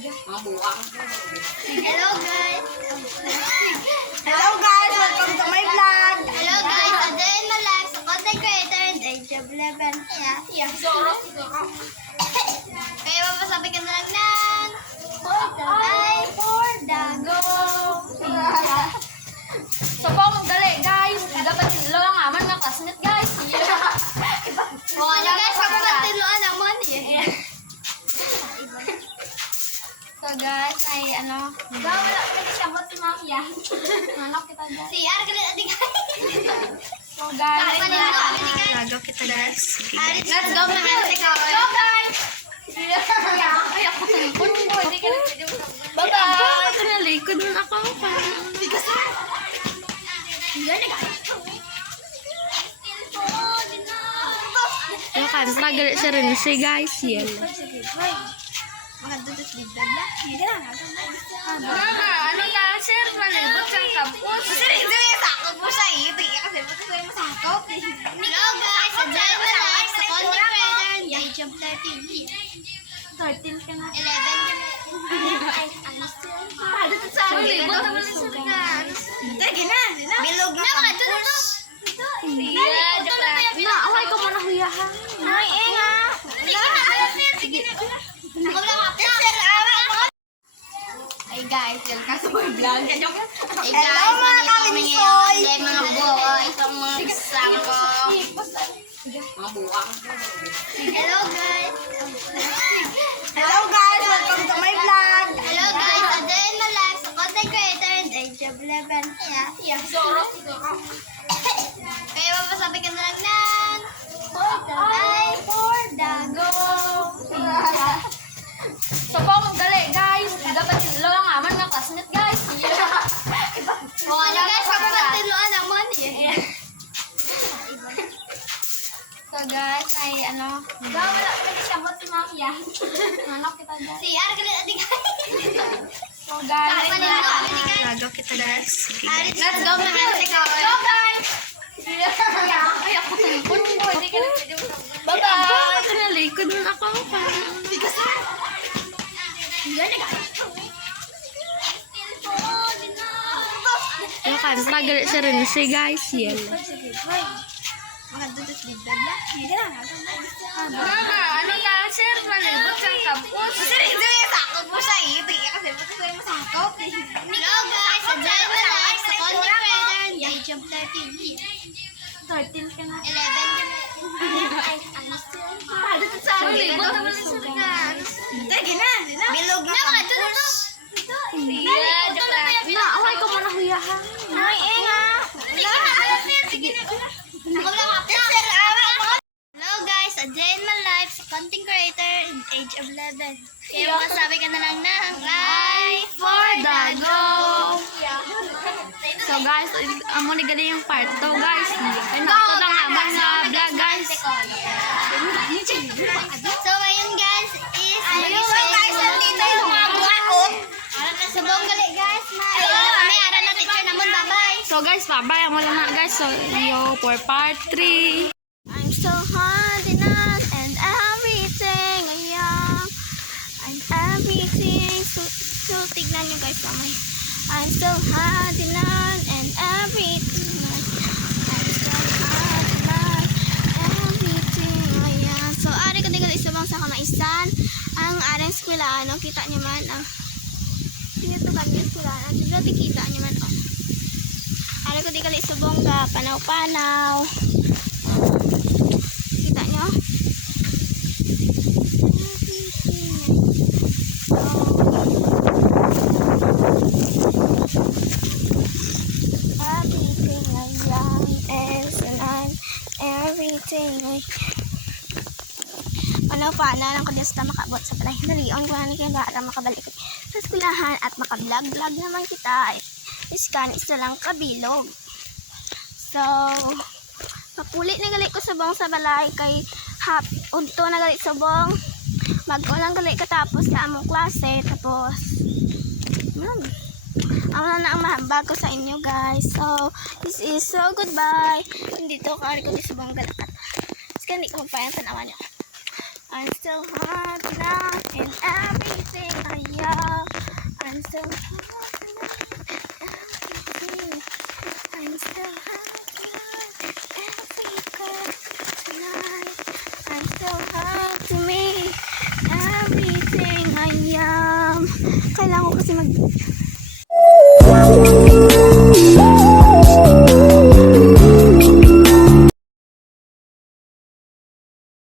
Hello guys! Hello guys! Welcome to my vlog! Hello guys! Again, my life sa content creator and age of 11. Yeah. Kaya mapasabi ka na lang ng for the go! So, kung magdali, guys. Dapat lang aman mga classmate, guys. O ano guys, kapag tinuan naman eh. So, guys, ay ano. Wala ko nagkasabot si Mafia. Anak kita, guys. Si Ar ka na guys. So, guys. Lago kita guys. Let's go na ikaw. So, guys. Ay, ako sa likod. Pwede ka na pwede mo. Bye-bye! Ito na likod nun ako. Yung kan, nagalit siya rin si guys. Yan. Ano ka, sir? Malibot sa campus. Hello guys! Again, my life sa content creator and age of 13. 13 ka na. 11 ka na. Malibot naman sa kan. Bilog na mga tulo. Yeah, joke lang. Na, away ko muna huyahan. Ay, nga. Sige na. Ako lang ako. Ay, guys. Yan ka sa my vlog. Hey Hello, guys, mga nandito kami kamisoy. ngayon. Dahil mga boys, ang mga kasama ko. Hello guys. Hello guys! Welcome to my vlog! Hello guys. Again, my life sa content creator and age of 11. Yeah. Kaya mapasabi ka na lang ng for the go. So, kung magdali, guys. Dapat lang aman mga classmate, guys. O ano guys, kapag tinuan naman eh. So, guys, ay ano. Wala ko nagkasabot si Mafia. Anak kita, guys. Si Ar ka na guys. So, guys. Lago kita guys. Let's go na ikaw. So, guys. Ay, ako sa likod. Pwede ka na pwede mo. Bye-bye! Ito na likod nun ako. Yung kan, nagalit siya rin si guys. Yan. Ano ka, sir? Malibot sa campus. Hello guys, again, my life sa content creator and age of 13. 13 ka na. 11 ka na. Malibot naman sa kan. Bilog na mga tulo. Yeah, joke lang. Na, away ko muna huyahan. Sige na. Ako lang ako. Hello guys, again, my life sa content creator and age of 11. Kaya masabi ka na lang ng life for the go. So guys, amo ni gali yung part 2 guys. Ay nato lang naman nga vlog guys. So ngayon guys is subong gali guys. May aral na teacher naman, bye-bye. So guys, bye-bye amo lang na guys. So yo for part 3. I'm so hard enough and everything I am and everything so tignan nyo guys mamay. I'm so hard enough and everything I'm so hard enough everything I am. So ari ko tinggal isabang sa kamaisan ang aring eskwelahan. Kita nyo man ang dito kami eskwelahan. Dito kita nyo man ari ko tinggal isabong ka panaw-panaw. Kita nyo? Everything I am is and I'm everything I Pana lang ko sa makabot sa palay. Dalion ko na ni kayo para makabalik sa eskulahan at makablog-vlog naman kita. Iskan isa lang kabilog. So, papulit na gali ko sa bong sa balay kay unto na gali sa bong mag-ulang gali katapos sa among klase tapos ang na ang mahambag ko sa inyo guys. So this is so goodbye. Dito ka rin ko sa bong galakat. Kasi hindi ko magpayang tanawan nyo. I'm so hot tonight and everything I am. I'm so hot tonight and everything. I'm so hot tonight and everything tonight. I'm so hot to me, everything I am. Kailangan ko kasi mag